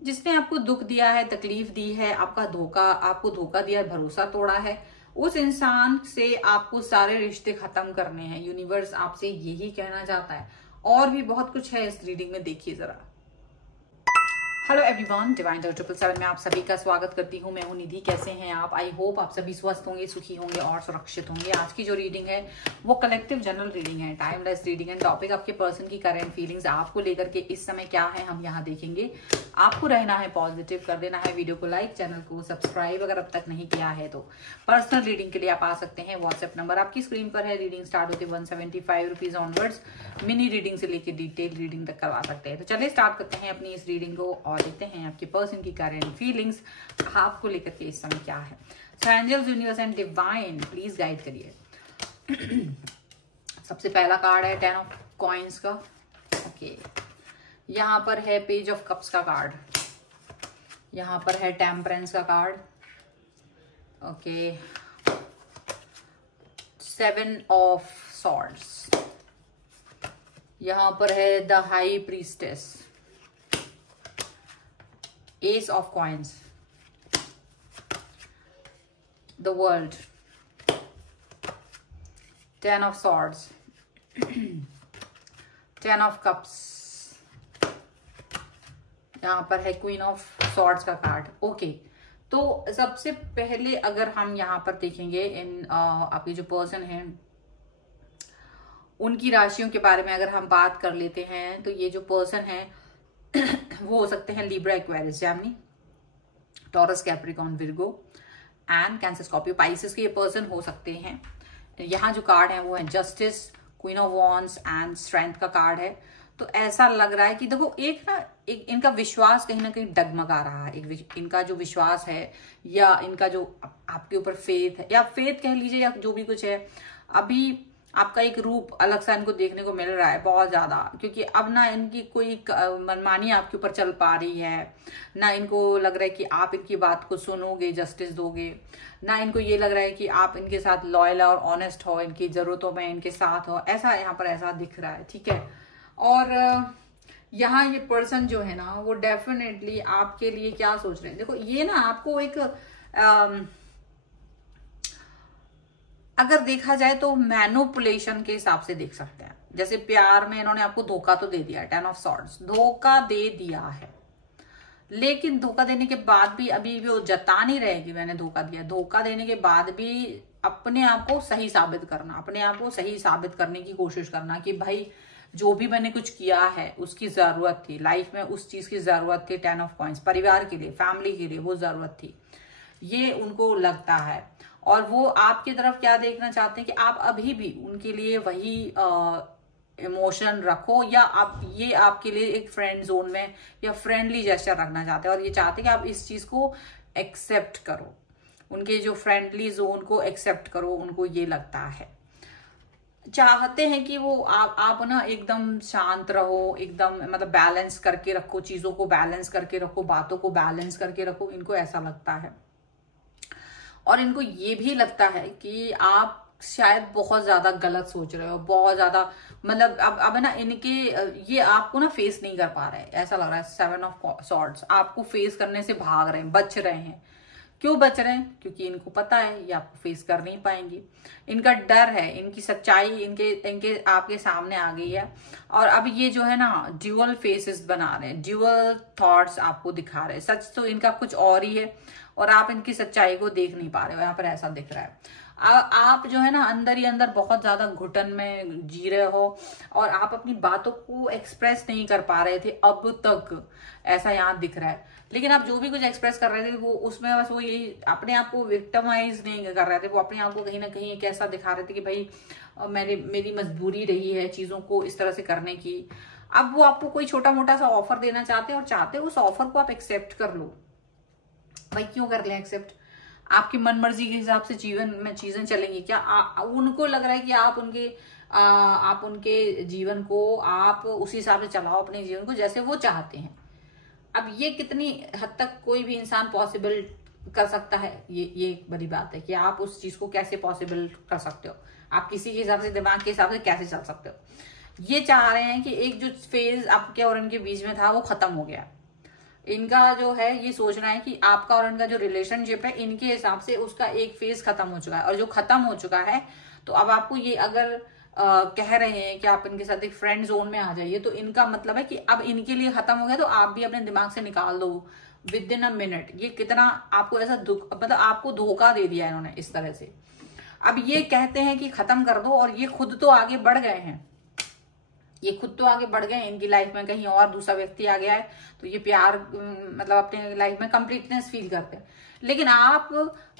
जिसने आपको दुख दिया है, तकलीफ दी है, आपको धोखा दिया, भरोसा तोड़ा है, उस इंसान से आपको सारे रिश्ते खत्म करने हैं। यूनिवर्स आपसे यही कहना चाहता है। और भी बहुत कुछ है इस रीडिंग में, देखिए जरा। हेलो एवरीवन, डिवाइन 777 में आप सभी का स्वागत करती हूँ। मैं हूँ निधि। कैसे हैं आप? आई होप आप सभी स्वस्थ होंगे, सुखी होंगे और सुरक्षित होंगे। आज की जो रीडिंग है वो कलेक्टिव जनरल रीडिंग है, टाइमलेस रीडिंग है। टॉपिक आपके पर्सन की करंट फीलिंग्स आपको लेकर के इस समय क्या है हम यहाँ देखेंगे। आपको रहना है पॉजिटिव, कर देना है वीडियो को लाइक, चैनल को सब्सक्राइब अगर अब तक नहीं किया है तो। पर्सनल रीडिंग के लिए आप आ सकते हैं। व्हाट्सएप नंबर आपकी स्क्रीन पर है। रीडिंग स्टार्ट होती है 175 रुपीज ऑनवर्ड्स। मिनी रीडिंग से लेकर डिटेल रीडिंग तक करवा सकते हैं। तो चलिए स्टार्ट करते हैं अपनी इस रीडिंग को और देखते हैं आपके पर्सन की करंट फीलिंग्स आपको लेकर के इस समय क्या है। So angels, universe and divine please guide करिए। सबसे पहला कार्ड है 10 ऑफ कॉइंस का। ओके, यहाँ पर है पेज ऑफ कप्स का कार्ड, यहाँ पर है टेम्परेंस का कार्ड। ओके, 7 ऑफ सॉर्ड्स, यहाँ पर है the high priestess, S of coins, the world, 10 of swords, 10 of cups, यहाँ पर है क्वीन ऑफ सॉर्ड्स का कार्ड। ओके, तो सबसे पहले अगर हम यहाँ पर देखेंगे इन आपके जो पर्सन हैं उनकी राशियों के बारे में अगर हम बात कर लेते हैं तो ये जो पर्सन है वो हो सकते हैं Libra, Aquarius, Gemini, taurus, Capricorn, Virgo and cancer, Scorpio, Pisces के ये पर्सन हो सकते हैं। यहाँ जो कार्ड है वो है justice, queen of wands and strength का कार्ड है। तो ऐसा लग रहा है कि देखो एक इनका विश्वास कहीं ना कहीं डगमगा रहा है। इनका जो विश्वास है या इनका जो आपके ऊपर फेथ है या फेथ कह लीजिए या जो भी कुछ है, अभी आपका एक रूप अलग सा इनको देखने को मिल रहा है बहुत ज्यादा। क्योंकि अब ना इनकी कोई मनमानी आपके ऊपर चल पा रही है, ना इनको लग रहा है कि आप इनकी बात को सुनोगे, जस्टिस दोगे, ना इनको ये लग रहा है कि आप इनके साथ लॉयल और ऑनेस्ट हो, इनकी जरूरतों में इनके साथ हो। ऐसा यहाँ पर ऐसा दिख रहा है, ठीक है। और यहाँ ये पर्सन जो है ना वो डेफिनेटली आपके लिए क्या सोच रहे हैं, देखो ये ना आपको एक अगर देखा जाए तो मैनिपुलेशन के हिसाब से देख सकते हैं। जैसे प्यार में इन्होंने आपको धोखा तो दे दिया है, 10 ऑफ सॉर्ड्स, धोखा दे दिया है, लेकिन धोखा देने के बाद भी अभी भी वो जता नहीं रहे कि मैंने धोखा दिया। धोखा देने के बाद भी अपने आप को सही साबित करना, अपने आप को सही साबित करने की कोशिश करना कि भाई जो भी मैंने कुछ किया है उसकी जरूरत थी, लाइफ में उस चीज की जरूरत थी। 10 ऑफ कॉइंस, परिवार के लिए, फैमिली के लिए वो जरूरत थी, ये उनको लगता है। और वो आपकी तरफ क्या देखना चाहते हैं कि आप अभी भी उनके लिए वही इमोशन रखो, या आप ये आपके लिए एक फ्रेंड जोन में या फ्रेंडली जेस्चर रखना चाहते हैं। और ये चाहते हैं कि आप इस चीज को एक्सेप्ट करो, उनके जो फ्रेंडली जोन को एक्सेप्ट करो। उनको ये लगता है, चाहते हैं कि वो आप ना एकदम शांत रहो, एकदम मतलब बैलेंस करके रखो, चीजों को बैलेंस करके रखो, बातों को बैलेंस करके रखो। इनको ऐसा लगता है। और इनको ये भी लगता है कि आप शायद बहुत ज्यादा गलत सोच रहे हो, बहुत ज्यादा मतलब अब है ना इनके ये आपको ना फेस नहीं कर पा रहे, ऐसा लग रहा है। 7 ऑफ सॉर्ड्स, आपको फेस करने से भाग रहे हैं, बच रहे हैं। क्यों बच रहे हैं? क्योंकि इनको पता है ये आपको फेस कर नहीं पाएंगे। इनका डर है, इनकी सच्चाई इनके आपके सामने आ गई है। और अब ये जो है ना ड्यूअल फेसेस बना रहे हैं, ड्यूअल थॉट्स आपको दिखा रहे हैं। सच तो इनका कुछ और ही है और आप इनकी सच्चाई को देख नहीं पा रहे हो। यहाँ पर ऐसा दिख रहा है आप जो है ना अंदर ही अंदर बहुत ज्यादा घुटन में जी रहे हो और आप अपनी बातों को एक्सप्रेस नहीं कर पा रहे थे अब तक, ऐसा यहाँ दिख रहा है। लेकिन आप जो भी कुछ एक्सप्रेस कर रहे थे वो उसमें बस वो यही अपने आप को विक्टिमाइज नहीं कर रहे थे। वो अपने आप को कहीं ना कहीं एक ऐसा दिखा रहे थे कि भाई मेरी मजबूरी रही है चीजों को इस तरह से करने की। अब वो आपको कोई छोटा मोटा सा ऑफर देना चाहते हैं और चाहते हैं उस ऑफर को आप एक्सेप्ट कर लो। भाई क्यों कर ले एक्सेप्ट? आपकी मन मर्जी के हिसाब से जीवन में चीजें चलेंगी क्या? उनको लग रहा है कि आप उनके जीवन को आप उसी हिसाब से चलाओ, अपने जीवन को जैसे वो चाहते हैं। अब ये कितनी हद तक कोई भी इंसान पॉसिबल कर सकता है, ये एक बड़ी बात है कि आप उस चीज को कैसे पॉसिबल कर सकते हो। आप किसी के हिसाब से, दिमाग के हिसाब से कैसे चल सकते हो। ये चाह रहे हैं कि एक जो फेज आपके और इनके बीच में था वो खत्म हो गया। इनका जो है ये सोचना है कि आपका और इनका जो रिलेशनशिप है इनके हिसाब से उसका एक फेज खत्म हो चुका है, और जो खत्म हो चुका है तो अब आपको ये अगर कह रहे हैं कि आप इनके साथ एक फ्रेंड जोन में आ जाइए, तो इनका मतलब है कि अब इनके लिए खत्म हो गया, तो आप भी अपने दिमाग से निकाल दो विद इन अ मिनट। ये कितना आपको ऐसा दुख, मतलब आपको धोखा दे दिया इन्होंने इस तरह से। अब ये कहते हैं कि खत्म कर दो, और ये खुद तो आगे बढ़ गए हैं, ये खुद तो आगे बढ़ गए, इनकी लाइफ में कहीं और दूसरा व्यक्ति आ गया है, तो ये प्यार मतलब अपने लाइफ में कंप्लीटनेस फील करते हैं। लेकिन आप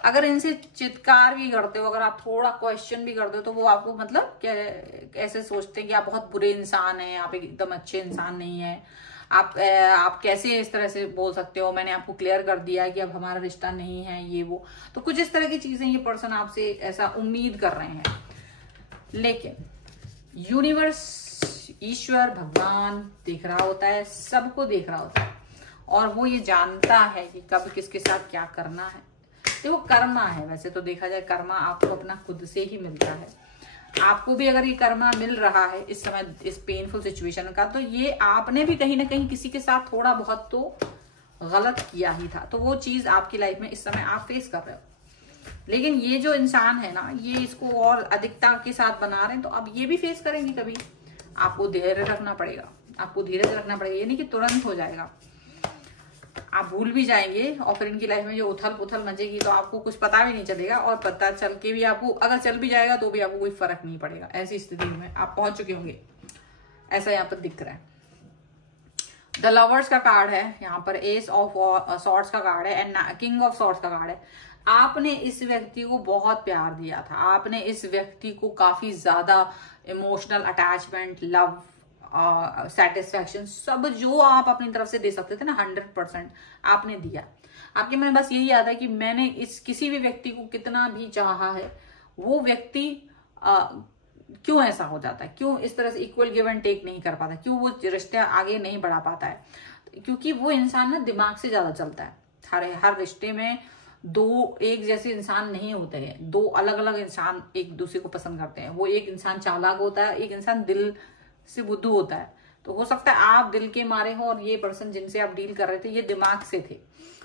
अगर इनसे चित्कार भी करते हो, अगर आप थोड़ा क्वेश्चन भी करते हो, तो वो आपको मतलब ऐसे सोचते हैं कि आप बहुत बुरे इंसान हैं, आप एकदम अच्छे इंसान नहीं है, आप कैसे इस तरह से बोल सकते हो, मैंने आपको क्लियर कर दिया है कि अब हमारा रिश्ता नहीं है, ये वो। तो कुछ इस तरह की चीजें ये पर्सन आपसे ऐसा उम्मीद कर रहे हैं। लेकिन यूनिवर्स, ईश्वर, भगवान देख रहा होता है, सबको देख रहा होता है, और वो ये जानता है कि कब किसके साथ क्या करना है। देखो कर्मा है, वैसे तो देखा जाए कर्मा आपको अपना खुद से ही मिलता है। आपको भी अगर ये कर्मा मिल रहा है इस समय, इस पेनफुल सिचुएशन का, तो ये आपने भी कहीं ना कहीं किसी के साथ थोड़ा बहुत तो गलत किया ही था, तो वो चीज आपकी लाइफ में इस समय आप फेस कर रहे हो। लेकिन ये जो इंसान है ना, ये इसको और अधिकता के साथ बना रहे हैं, तो अब ये भी फेस करेंगे कभी। आपको धैर्य रखना पड़ेगा, आपको धीरज रखना पड़ेगा, ये नहीं कि तुरंत हो जाएगा, आप भूल भी जाएंगे, और फिर इनकी लाइफ में जो उथल पुथल मचेगी तो आपको कुछ पता भी नहीं चलेगा, और पता चल के भी आपको, अगर चल भी जाएगा तो भी आपको कोई फर्क नहीं पड़ेगा। ऐसी स्थिति में आप पहुंच चुके होंगे, ऐसा यहाँ पर दिख रहा है। द लवर्स का कार्ड है यहाँ पर, एस ऑफ सॉर्ड्स का कार्ड है, एंड किंग ऑफ सॉर्ड्स का कार्ड है। आपने इस व्यक्ति को बहुत प्यार दिया था, आपने इस व्यक्ति को काफी ज्यादा इमोशनल अटैचमेंट, लव, सेटिस्फैक्शन, सब जो आप अपनी तरफ से दे सकते थे ना, 100% आपने दिया। आपके मन में बस यही याद है कि मैंने इस किसी भी व्यक्ति को कितना भी चाहा है, वो व्यक्ति क्यों ऐसा हो जाता है, क्यों इस तरह से इक्वल गिव एंड टेक नहीं कर पाता, क्यों वो रिश्ते आगे नहीं बढ़ा पाता है। क्योंकि वो इंसान ना दिमाग से ज्यादा चलता है। हर रिश्ते में दो एक जैसे इंसान नहीं होते हैं, दो अलग अलग इंसान एक दूसरे को पसंद करते हैं। वो एक इंसान चालाक होता है, एक इंसान दिल से बुद्धू होता है। तो हो सकता है आप दिल के मारे हो, और ये पर्सन जिनसे आप डील कर रहे थे ये दिमाग से थे,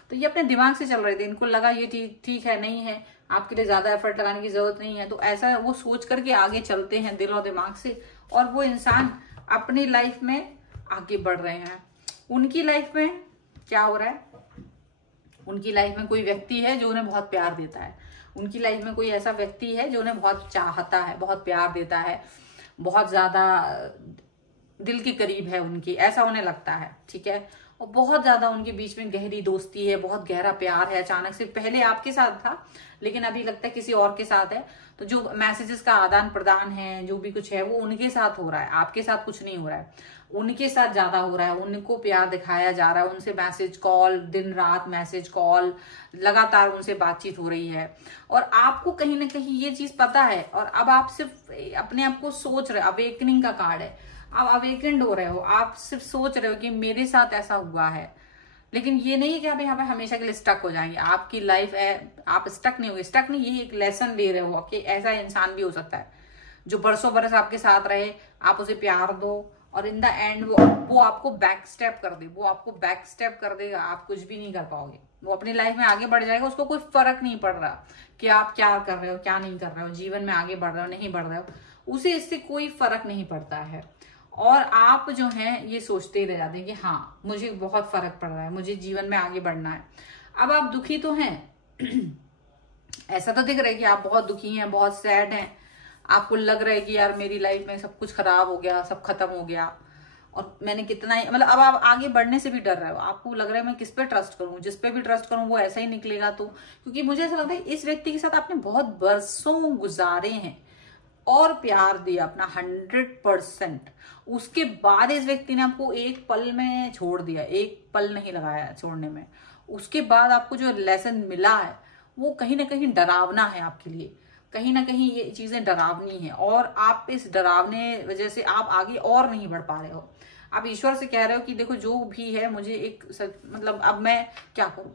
तो ये अपने दिमाग से चल रहे थे। इनको लगा ये ठीक है, नहीं है, आपके लिए ज्यादा एफर्ट लगाने की जरूरत नहीं है, तो ऐसा वो सोच करके आगे चलते हैं दिल और दिमाग से, और वो इंसान अपनी लाइफ में आगे बढ़ रहे हैं। उनकी लाइफ में क्या हो रहा है, उनकी लाइफ में कोई व्यक्ति है जो उन्हें बहुत प्यार देता है, उनकी लाइफ में कोई ऐसा व्यक्ति है जो उन्हें बहुत चाहता है, बहुत प्यार देता है, बहुत ज्यादा दिल के करीब है उनकी, ऐसा उन्हें लगता है, ठीक है। और बहुत ज्यादा उनके बीच में गहरी दोस्ती है, बहुत गहरा प्यार है। अचानक से पहले आपके साथ था, लेकिन अभी लगता है किसी और के साथ है। तो जो मैसेजेस का आदान प्रदान है, जो भी कुछ है, वो उनके साथ हो रहा है, आपके साथ कुछ नहीं हो रहा है, उनके साथ ज्यादा हो रहा है। उनको प्यार दिखाया जा रहा है, उनसे मैसेज कॉल, दिन रात मैसेज कॉल, लगातार उनसे बातचीत हो रही है। और आपको कहीं ना कहीं ये चीज पता है, और अब आप सिर्फ अपने आप को सोच रहे, अवेकनिंग का कार्ड है, आप अवेकेंड हो रहे हो, आप सिर्फ सोच रहे हो कि मेरे साथ ऐसा हुआ है। लेकिन ये नहीं कि आप यहाँ पे हमेशा के लिए स्टक हो जाएंगे, आपकी लाइफ है, आप स्टक नहीं होंगे। स्टक नहीं, ये एक लेसन ले रहे हो कि ऐसा इंसान भी हो सकता है जो बरसों बरस आपके साथ रहे, आप उसे प्यार दो, और इन द एंड वो आपको बैक स्टेप कर दे, वो आपको बैक स्टेप कर देगा, आप कुछ भी नहीं कर पाओगे। वो अपनी लाइफ में आगे बढ़ जाएगा, उसको कोई फर्क नहीं पड़ रहा कि आप क्या कर रहे हो, क्या नहीं कर रहे हो, जीवन में आगे बढ़ रहे हो, नहीं बढ़ रहे हो, उसे इससे कोई फर्क नहीं पड़ता है। और आप जो हैं ये सोचते ही रह जाते हैं कि हाँ मुझे बहुत फर्क पड़ रहा है, मुझे जीवन में आगे बढ़ना है। अब आप दुखी तो हैं ऐसा तो दिख रहा है कि आप बहुत दुखी हैं, बहुत सैड हैं, आपको लग रहा है कि यार मेरी लाइफ में सब कुछ खराब हो गया, सब खत्म हो गया, और मैंने कितना ही, मतलब अब आप आगे बढ़ने से भी डर रहे हो। आपको लग रहा है मैं किस पे ट्रस्ट करूं, जिस पे भी ट्रस्ट करूं वो ऐसा ही निकलेगा। तो क्योंकि मुझे ऐसा लगता है इस व्यक्ति के साथ आपने बहुत बरसों गुजारे हैं और प्यार दिया अपना 100%, उसके बाद इस व्यक्ति ने आपको एक पल में छोड़ दिया, एक पल नहीं लगाया छोड़ने में। उसके बाद आपको जो लेसन मिला है वो कहीं ना कहीं डरावना है आपके लिए, कहीं ना कहीं ये चीजें डरावनी है, और आप इस डरावने वजह से आप आगे और नहीं बढ़ पा रहे हो। आप ईश्वर से कह रहे हो कि देखो जो भी है मुझे एक मतलब अब मैं क्या करूं,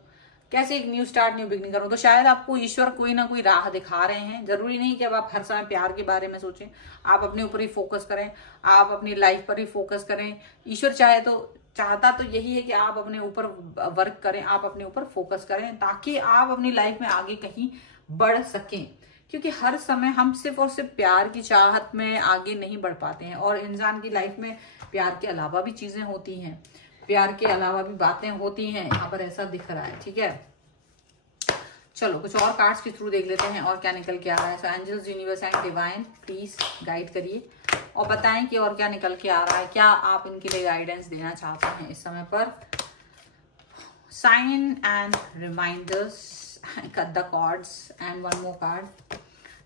कैसे एक न्यू स्टार्ट, न्यू बिगनिंग करूं। तो शायद आपको ईश्वर कोई ना कोई राह दिखा रहे हैं। जरूरी नहीं कि अब आप हर समय प्यार के बारे में सोचें, आप अपने ऊपर ही फोकस करें, आप अपनी लाइफ पर ही फोकस करें। ईश्वर चाहे तो चाहता तो यही है कि आप अपने ऊपर वर्क करें, आप अपने ऊपर फोकस करें, ताकि आप अपनी लाइफ में आगे कहीं बढ़ सकें। क्योंकि हर समय हम सिर्फ और सिर्फ प्यार की चाहत में आगे नहीं बढ़ पाते हैं, और इंसान की लाइफ में प्यार के अलावा भी चीजें होती हैं, प्यार के अलावा भी बातें होती हैं। यहाँ पर ऐसा दिख रहा है, ठीक है। चलो कुछ और कार्ड्स के थ्रू देख लेते हैं और क्या निकल के आ रहा है। So angels, universe and divine, please guide करिए और बताएं कि और क्या निकल के आ रहा है, क्या आप इनके लिए गाइडेंस देना चाहते हैं इस समय पर। Sign and reminders, cut the cards and one more card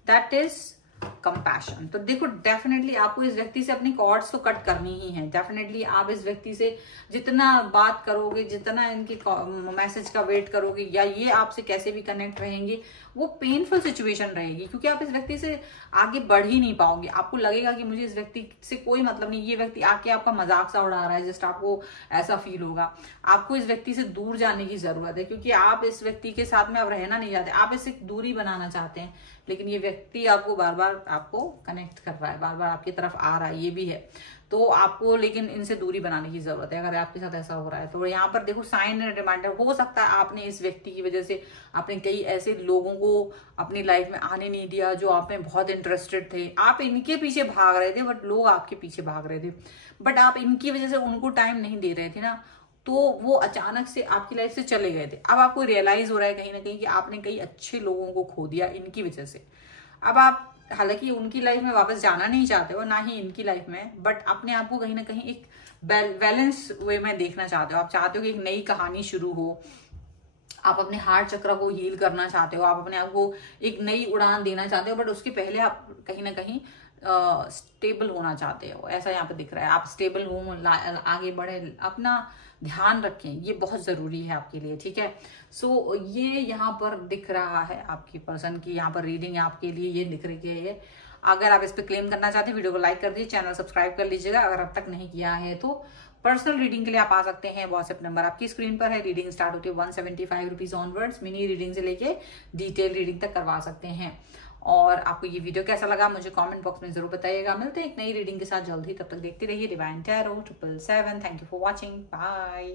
that is compassion. तो देखो डेफिनेटली आपको इस व्यक्ति से अपनी कॉर्ड्स तो कट करनी ही है। डेफिनेटली आप इस व्यक्ति से जितना बात करोगे, जितना इनके मैसेज का वेट करोगे, या ये आपसे कैसे भी कनेक्ट रहेंगे, वो पेनफुल सिचुएशन रहेगी, क्योंकि आप इस व्यक्ति से आगे बढ़ ही नहीं पाओगे। आपको लगेगा कि मुझे इस व्यक्ति से कोई मतलब नहीं, ये व्यक्ति आके आपका मजाक सा उड़ा रहा है, जस्ट आपको ऐसा फील होगा। आपको इस व्यक्ति से दूर जाने की जरूरत है, क्योंकि आप इस व्यक्ति के साथ में अब रहना नहीं चाहते, आप इससे दूरी बनाना चाहते हैं, लेकिन ये व्यक्ति आपको बार बार आपको कनेक्ट कर रहा है, बार बार आपकी तरफ आ रहा है, ये भी है। तो आपको लेकिन इनसे दूरी बनाने की जरूरत है अगर आपके साथ ऐसा हो रहा है। तो यहाँ पर देखो साइन एंड रिमाइंडर, हो सकता है आपने इस व्यक्ति की वजह से आपने कई ऐसे लोगों को अपनी लाइफ में आने नहीं दिया जो आप में बहुत इंटरेस्टेड थे। आप इनके पीछे भाग रहे थे, बट लोग आपके पीछे भाग रहे थे, बट आप इनकी वजह से उनको टाइम नहीं दे रहे थे ना, तो वो अचानक से आपकी लाइफ से चले गए थे। अब आपको रियलाइज हो रहा है कहीं ना कहीं कि आपने कई अच्छे लोगों को खो दिया इनकी वजह से। अब आप हालांकि उनकी लाइफ में वापस जाना नहीं चाहते हो, ना ही इनकी लाइफ में, बट अपने आप को कहीं ना कहीं एक बैलेंस वे में देखना चाहते हो। आप चाहते हो कि एक नई कहानी शुरू हो, आप अपने हार्ट चक्र को हील करना चाहते हो, आप अपने आप को एक नई उड़ान देना चाहते हो, बट उसके पहले आप कहीं ना कहीं स्टेबल होना चाहते हो, ऐसा यहाँ पे दिख रहा है। आप स्टेबल हो, आगे बढ़े, अपना ध्यान रखें, ये बहुत जरूरी है आपके लिए, ठीक है। सो ये यहाँ पर दिख रहा है आपकी पर्सन की, यहाँ पर रीडिंग आपके लिए ये दिख रही है। अगर आप इस पे क्लेम करना चाहते हैं, वीडियो को लाइक कर दीजिए, चैनल सब्सक्राइब कर लीजिएगा अगर अब तक नहीं किया है तो। पर्सनल रीडिंग के लिए आप आ सकते हैं, व्हाट्सएप नंबर आपकी स्क्रीन पर है। रीडिंग स्टार्ट होती है 175 रुपीज ऑनवर्ड्स। मिनी रीडिंग से लेके डिटेल रीडिंग तक करवा सकते हैं। और आपको ये वीडियो कैसा लगा मुझे कमेंट बॉक्स में जरूर बताइएगा। मिलते हैं एक नई रीडिंग के साथ जल्द ही, तब तक देखते रहिए divine tarot 777। Thank you for watching, bye.